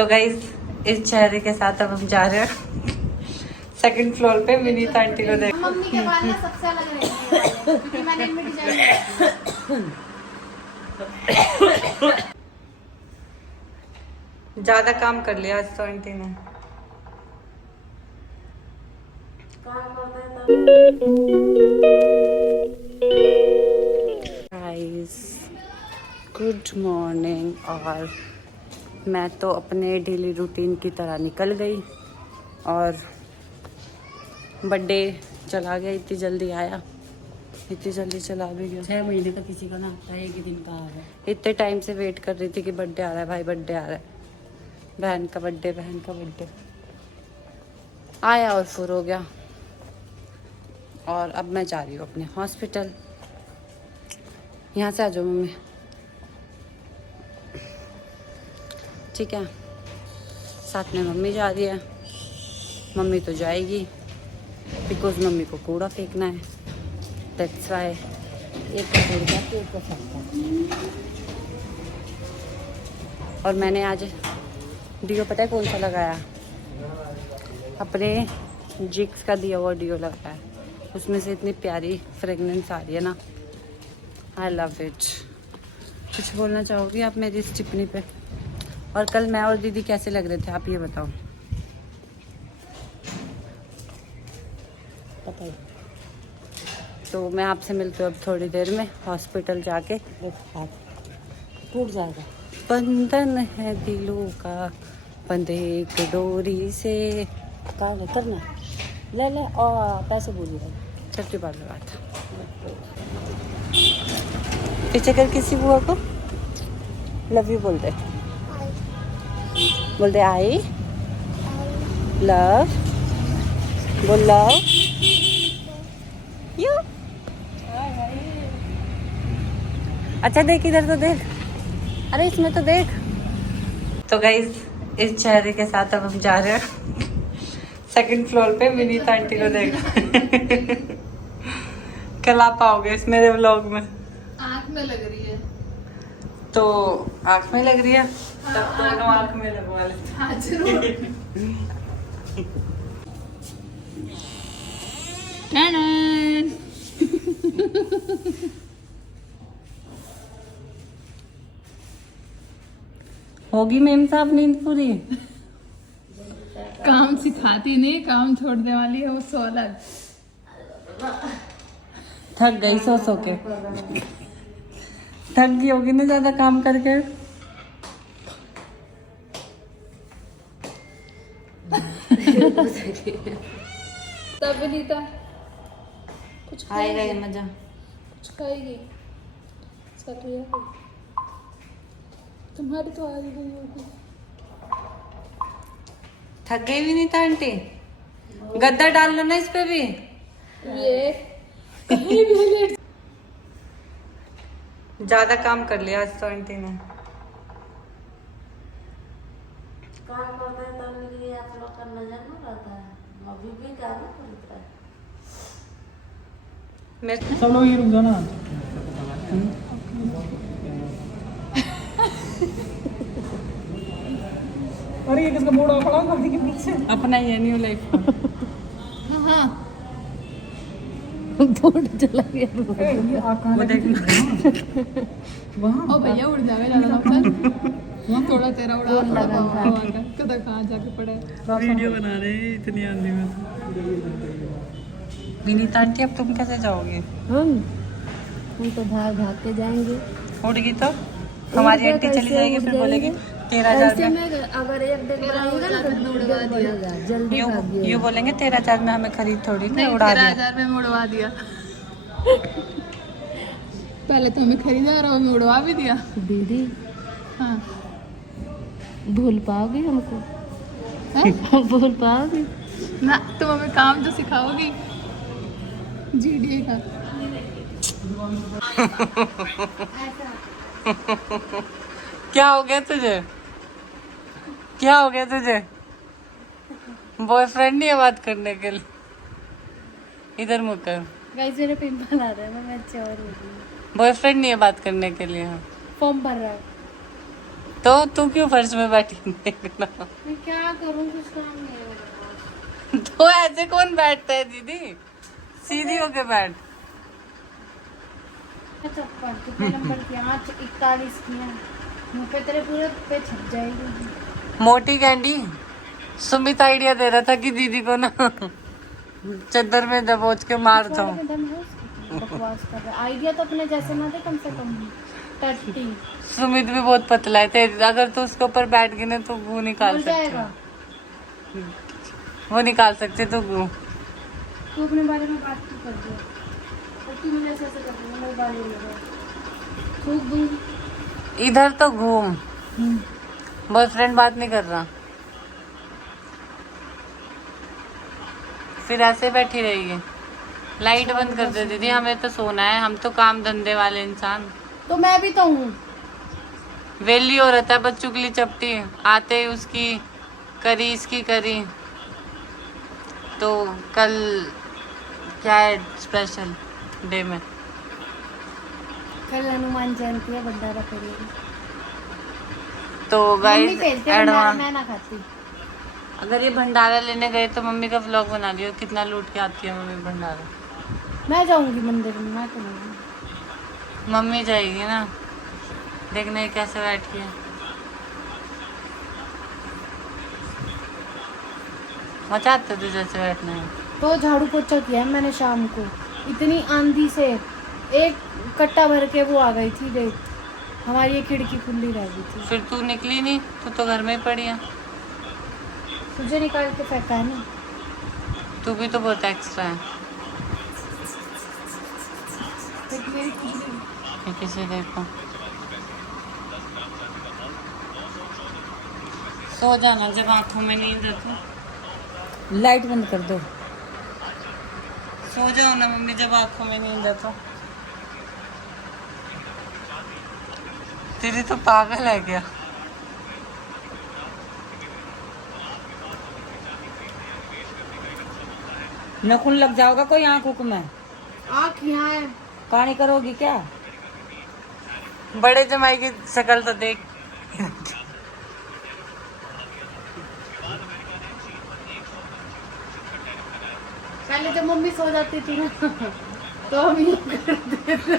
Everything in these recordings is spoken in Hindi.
तो गाइस इस चेहरे के साथ अब हम जा रहे हैं सेकंड फ्लोर पे विनीत आंटी को देख। मम्मी के बाल ना सबसे अलग रहेंगे क्योंकि मैंने इनमें डिजाइन ज्यादा काम कर लिया आज तो आंटी ने। Guys good morning. और मैं तो अपने डेली रूटीन की तरह निकल गई और बर्थडे चला गया, इतनी जल्दी आया, इतनी जल्दी चला भी गया। 6 महीने का किसी का ना आता है, एक ही दिन का आ है। इतने टाइम से वेट कर रही थी कि बर्थडे आ रहा है भाई, बर्थडे आ रहा है, बहन का बर्थडे, बहन का बर्थडे आया और फिर हो गया। और अब मैं जा रही हूँ अपने हॉस्पिटल। यहाँ से आ जाओ मम्मी, ठीक है। साथ में मम्मी जा रही है, मम्मी तो जाएगी बिकॉज मम्मी को कूड़ा फेंकना है, दैट्स वाई। एक का छोड़ जाके एक का फेंकता। और मैंने आज डियो पता है कौन सा लगाया, अपने जिक्स का दिया हुआ डियो लगाया, उसमें से इतनी प्यारी फ्रेगनेंस आ रही है ना, आई लव इट। कुछ बोलना चाहोगी आप मेरी इस टिप्पणी पे? और कल मैं और दीदी कैसे लग रहे थे आप ये बताओ। पता है तो मैं आपसे मिलती हूँ अब थोड़ी देर में हॉस्पिटल जाके। हाथ टूट जाएगा। बंधन है दिलों का, बंधे एक डोरी से। काम करना ले और पैसे बोलिए। सबके बाद में बात पीछे कर किसी बुआ को लव यू बोल दे, बोल दे आई लव, बोल लव यू। अच्छा देख इधर तो देख, अरे इसमें तो देख। तो गाइस इस चेहरे के साथ अब हम जा रहे हैं सेकंड फ्लोर पे विनीत आंटी को देख। कल आ पाओगे इस मेरे व्लॉग में? आँख में लग रही है तो आँख में लग रही है, तब दोनों आँख में लगवा लेते। हाँ जरूर। होगी मेम साहब नींद पूरी? काम सिखाती नहीं, काम छोड़ने वाली है वो सो अलग। थक गई सो के, थक गई होगी ना ज्यादा काम करके। तब नीता कुछ आएगा ये मजा। कुछ खाएगी सब तुम्हारी तो आ ही गई होगी। थक गई भी नहीं था आंटी? गद्दा डाल लो ना इस पे भी। ये कहीं भी लेट ज्यादा काम कर लिया आज तो आंटी ने। काम करते हैं तब लिए आप लोग का नजर नहीं रहता है। अभी भी काम करता है। मेरे सब लोग ये रुक जाओ ना। अरे ये किसका मूड ऑफ पड़ा गाड़ी के पीछे? अपना ये न्यू लाइफ। हाँ हाँ बोर्ड चला गया। वो देखना वहाँ ओ भैया उड़ जावे ज्यादा ना थोड़ा तेरा उड़ा कदा कहाँ जाके पड़ा है। वीडियो बना रहे हैं इतनी आंधी में। विनीत आंटी अब तुम कैसे जाओगे? हम तो भाग भाग के जाएंगे। उड़गी तो हमारी आंटी चली जाएगी, फिर बोलेगी 13,000 ऐसे में। में अगर एक दिन रहेगा ना तो उड़वा दिया जल्दी यूँ भागिएगा। यूँ बोलेंगे 13,000 में हमें खरीद थोड़ी ना, उड़ा दिया। 13,000 में उड़वा दिया। पहले तो हमें खरीदा और हमें उड़वा भी दिया। दीदी हाँ भूल पाओगी हमको? हैं? भूल पाओगी? ना तुम हमें काम तो सिखाओगी जीडीए का। क्या हो गया तुझे? क्या हो गया तुझे? बॉयफ्रेंड नहीं है बात करने के लिए? इधर मुँह कर। गाइस मेरे पिंपल आ रहा है, मैं अच्छा और हो गई। बॉयफ्रेंड नहीं है बात करने के लिए? फॉर्म भर रहा है। तो तू क्यों फर्श में बैठी मैं क्या करूँ, कुछ काम नहीं है मेरे पास। तो ऐसे कौन बैठता है दीदी, सीधी होके बैठ। चप्पल कितने नंबर की? 41 की है। मुँह पे तेरे पूरे पे छप जाएगी। मोटी कैंडी। सुमित आइडिया दे रहा था कि दीदी को ना चद्दर में दबोच के मार दो। बकवास कर रहा है। आइडिया तो अपने जैसे ना दे कम से कम। टट्टी सुमित भी बहुत पतला है, तेरे अगर तू उसके ऊपर बैठ गई ना तो वो निकाल बोल सकते जाएगा। हो। वो निकाल सकते तो वो। तू अपने बारे में बात क्यों कर दिया? और तू मुझे ऐसे कर रही है, मेरे बाल ले लगा। थूक दूँ। इधर तो घूम। बॉयफ्रेंड बात नहीं कर रहा, फिर ऐसे बैठी रहिए। लाइट बंद कर दे दीदी, हमें तो सोना है, हम तो काम धंधे वाले इंसान। तो मैं भी तो हूँ। वेली हो रहता है बच्चों के लिए चपटी, आते ही उसकी करी इसकी करी। तो कल क्या है स्पेशल डे में? कल हनुमान जयंती है, भंडारा करेगी। तो मम्मी गाइस भेजते हैं भंडारा, मैं ना खाती। अगर ये भंडारा लेने गए तो मम्मी का व्लॉग बना लियो, कितना लूट के आती है मम्मी भंडारा। मैं जाऊंगी मंदिर में, मैं तो नहीं। मम्मी जाएगी ना, देखने कैसे बैठी है। मचाते तो जैसे बैठना है। तो झाड़ू पोछा किया है मैंने शाम को, इतनी आंधी से। एक कट्टा भर के वो आ गई थी, देख हमारी ये खिड़की खुली रह गई थी। फिर तू निकली नहीं, तू तो घर में ही पड़ी है। तुझे निकाल के फेंका है ना। तू भी तो बहुत एक्स्ट्रा है। देख मेरी खुली। ये किसे देखो। सो जाना जब आंखों में नींद है तो। लाइट बंद कर दो। सो जाओ ना मम्मी जब आंखों में नींद है तो। तेरी तो पागल है क्या? नखून लग जाओगा कोई आंखों में? आँख यहाँ है। कहानी करोगी क्या? बड़े जमाई की शक्ल तो देख। पहले जब मम्मी सो जाती थी ना तो हम ये करते थे।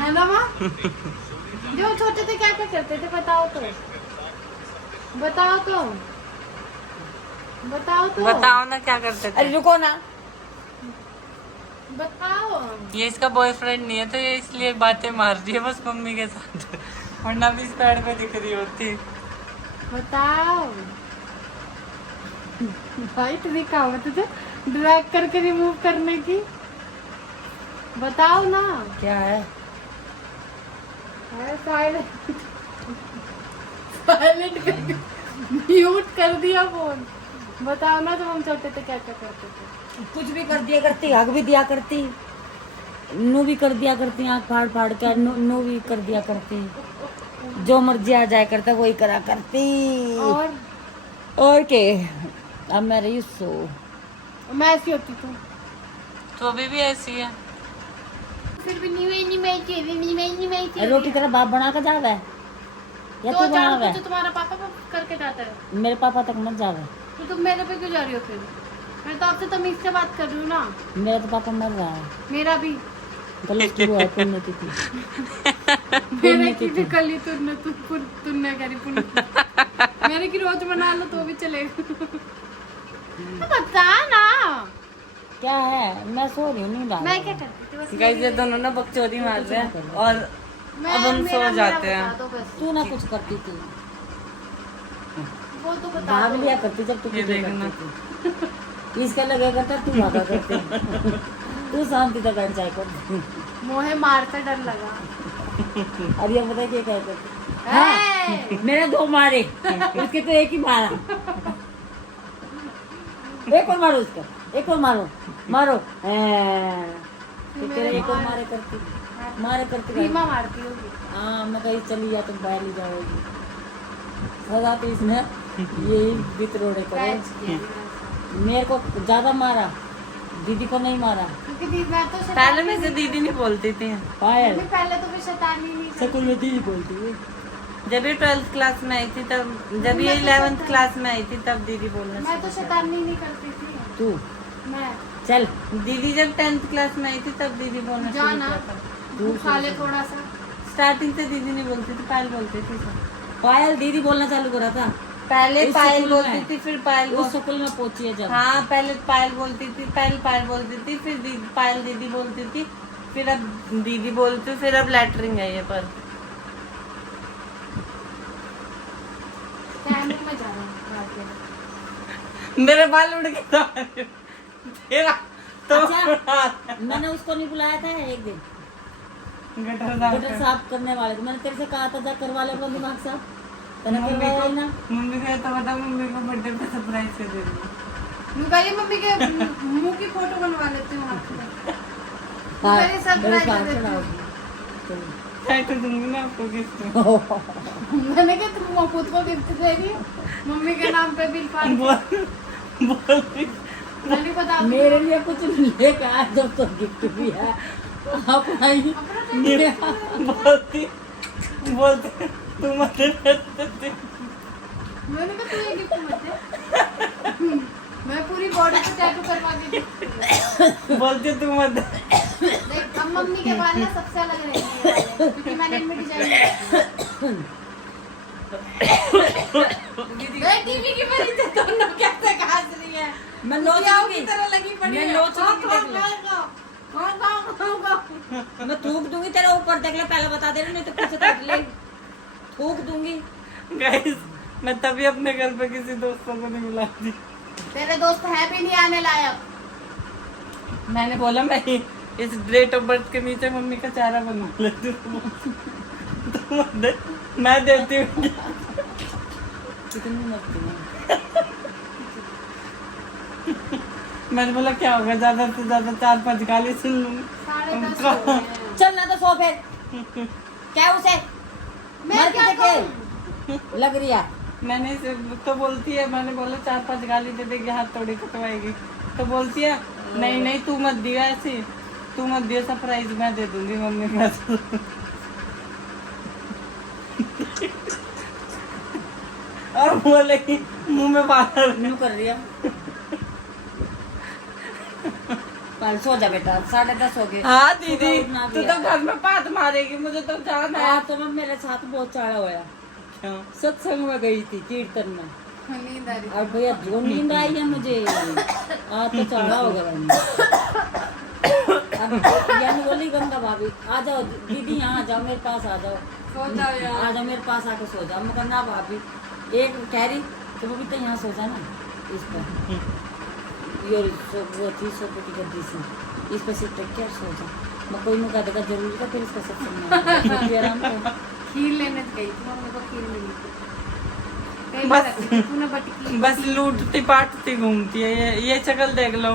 है ना माँ? जो छोटे थे क्या क्या करते थे बताओ तो। बताओ तो। बताओ तो। बताओ ना क्या करते थे। अरे रुको ना, बताओ। ये इसका बॉयफ्रेंड नहीं है तो ये इसलिए बातें मार रही है बस मम्मी के साथ, वरना भी इस पैड पे दिख रही होती। बताओ भाई, तुझे काम है तुझे ड्रैग करके रिमूव करने की? बताओ ना। क्या है? साइलेंट साइलेंट कर, म्यूट कर दिया फोन। बताओ ना, जब हम छोटे थे क्या क्या करते थे? कुछ भी कर दिया करती, हक भी दिया करती, नू भी कर दिया करती, आँख फाड़ फाड़ के नू भी कर दिया करती, जो मर्जी आ जाए करता वही करा करती। और के अब मैं रही सो। मैं ऐसी होती तो अभी भी ऐसी है। फिर भी नहीं रोटी तेरा बाप बना कर जावे या तो तू बनावे? जो तुम्हारा पापा करके जाता है। मेरे पापा तक मत जावे। तो तुम मेरे पे क्यों जा रही हो फिर? मैं तो आपसे तमीज से बात कर रही हूँ ना। मेरा तो पापा मर रहा है। मेरा भी। गलत शुरू है पुण्यतिथि। मेरे की भी कल ही तुन्ने करी पुण्य। मेरे की रोज बना लो तो भी चलेगा। तो बता ना क्या है? मैं सो रही हूँ, नींद आ रही है। मैं क्या करती थी बस। गाइस ये दोनों ना बकचोदी मार रहे हैं और अब हम सो जाते हैं। तू ना कुछ करती थी, वो तो बता भाग दो। लिया करती जब तू ये कुछ देखना। करती थी। इसका लगा करता तू भागा करते। तू शांति तक बैठ जाए कर। मोहे मारता डर लगा। अब ये पता है क्या कहते ए! मेरे दो मारे, उसके तो एक ही मारा। एक और मारो उसका, एक और मारो मारो। तेरे एक और मारे करती भीमा मारती होगी। हाँ मैं कहीं चली जा तुम बाहर ही जाओगी। सजा तो इसने यही बितरोड़े करे। कैच किया। मेरे को ज्यादा मारा, दीदी को नहीं मारा। क्योंकि दीदी मैं तो पहले में से दीदी नहीं बोलती थी। पायल मम्मी पहले तो भी शैतानी नहीं करती। स्कूल में दीदी बोलती है। जब ये 12th क्लास में आई थी तब, जब ये 11th क्लास में आई थी तब दीदी बोलना मैं तो शुरू शैतानी नहीं करती थी। तू मैं चल किया। दीदी जब 10th क्लास में आई थी तब दीदी बोलना शुरू जाना किया था। तू खा ले थोड़ा सा। स्टार्टिंग से दीदी नहीं बोलती थी, पायल बोलती थी सब। पायल दीदी बोलना चालू करा था पहले उस पायल स्कूल में। बोलती थी, फिर पायल उस स्कूल में पहुंची है जब। हाँ पहले पायल बोलती थी, पहले पायल बोलती थी, फिर पायल दीदी बोलती थी, फिर अब दीदी बोलती, फिर अब लेटरिंग है ये पर। कैमरे में जा रहा हूँ रात के। मेरे बाल उड़ के जा रहे हैं। तेरा तो अच्छा, मैंने उसको नहीं बुलाया था एक दिन गटर साफ गटर कर। साफ करने वाले को। मैंने तेरे से कहा था जा करवा ले अपना दिमाग साफ। तूने मम्मी करवाया को ही ना। मम्मी को तो बता, मम्मी को बर्थडे पे सरप्राइज कर दे रही। मैं कही मम्मी के मुंह की फोटो बनवा लेती हूँ हाथ में। हाँ, मेरे साथ मेरे ट्राई साथ कर देती हूँ। चढ़ाओगी। चाहे तो दूंगी ना आपको गिफ्ट। मैंने क्या तुम खुद को गिफ्ट दे रही हो? मम्मी के नाम पे बिल पाल बोल मैंने बता मेरे लिए कुछ लेके आया जब तो गिफ्ट भी है अपना ही। बोलती बोलते तुम मत दे। मैंने कहा तू ये गिफ्ट मत दे। मैं पूरी बॉडी पे टैटू करवा के गिफ्ट दूंगी। बोलती तुम मत दे। देख अब मम्मी के बाल ना सबसे अलग रहेंगे क्योंकि मैंने इनमें डिजाइन टीवी की मरीज है, दोनों कैसे घास रही है। मैं नोच याओ लूंगी। की तरह लगी पड़ी मैं है। नोच लूंगी, देख ले। खाओ। मैं थूक दूंगी तेरे ऊपर। देख ले पहले बता दे रही, नहीं तो पीछे तक ले थूक दूंगी। गाइस मैं तभी अपने घर पे किसी दोस्तों को नहीं बुलाती। तेरे दोस्त है भी नहीं आने लायक। मैंने बोला मैं इस डेट ऑफ बर्थ के नीचे मम्मी का चारा बनवा लेती हूँ। तुम मत दे, मैं देती हूँ। कितनी मस्ती है। मैंने बोला क्या होगा, ज्यादा से ज्यादा 4-5 गाली सुन लूंगी। 10:30 हो गए हैं। चल ना तो सो फिर। क्या उसे मैं मर क्या के लग रही है। मैंने इसे तो बोलती है, मैंने बोला 4-5 गाली दे देगी, हाथ थोड़ी कटवाएगी। तो बोलती है नहीं नहीं तू मत दिया, ऐसे तू मत दिया, सरप्राइज मैं दे दूंगी मम्मी का। और बोलेगी मुंह में बाहर न्यू कर रही है। कल सो जा बेटा, 10:30 हो गए। हाँ दीदी सुबह उठना भी तू है। तो घर में बात मारेगी, मुझे तो जाना है। आज तो मैं मेरे साथ बहुत चाड़ा होया। क्यों? सत्संग में गई थी कीर्तन में। नींद आ रही और भैया जो नींद आई है मुझे आज तो चाड़ा हो गया भाई। अब यानी बोली गंगा भाभी आ जाओ दीदी, यहाँ आ जाओ मेरे पास आ जाओ, सो जाओ यार। आ जाओ मेरे पास आके सो जाओ। मैं कहना भाभी एक कह रही तो वो भी तो यहाँ सो जा ना इस पर। ये वो थी सोफे की गद्दी सी, इस पर सिर्फ क्या सो जा। मैं कोई नहीं कह देगा जरूरी था, फिर इसका सत्संग आराम कर। खीर लेने गई थी मम्मी को, खीर मिली थी। कई बस- बार रखी थी, तूने बटकी बस लूटती पाटती घूमती है ये शक्ल देख लो,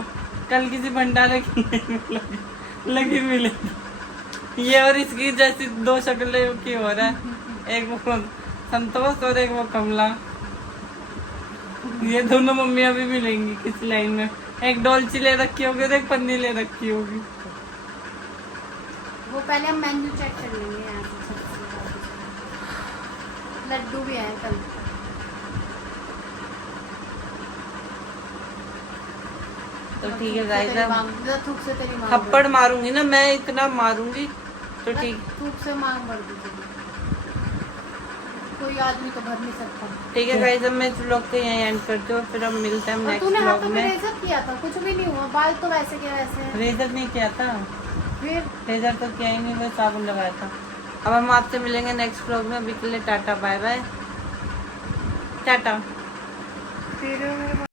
कल किसी भंडारे की लगी मिलेगी। ये और इसकी जैसी 2 शक्लें की हो रहा है, एक वो संतोष और एक वो कमला। ये दोनों मम्मी अभी मिलेंगी किसी लाइन में, एक डोलची ले रखी होगी और एक पन्नी ले रखी होगी। वो पहले हम मेन्यू चेक कर लेंगे यहाँ से। लड्डू भी आए कल। तो ठीक है गाइस, थूक से तेरी मांग थप्पड़ मारूंगी ना मैं, इतना मारूंगी तो ठीक। थूक से मांग भर दी तेरी। कोई आदमी तो भर नहीं सकता। ठीक है गाइस, अब मैं इस व्लॉग को यहीं एंड करती हूँ, फिर हम मिलते हैं और नेक्स्ट तूने व्लॉग हाथों में में। रेजर किया था, कुछ भी नहीं हुआ, बाल तो वैसे के वैसे हैं। रेजर नहीं किया था, फिर रेजर तो किया ही नहीं, बस साबुन लगाया था। अब हम आपसे मिलेंगे नेक्स्ट व्लॉग में, अभी के लिए टाटा बाय बाय, टाटा। फिर मेरे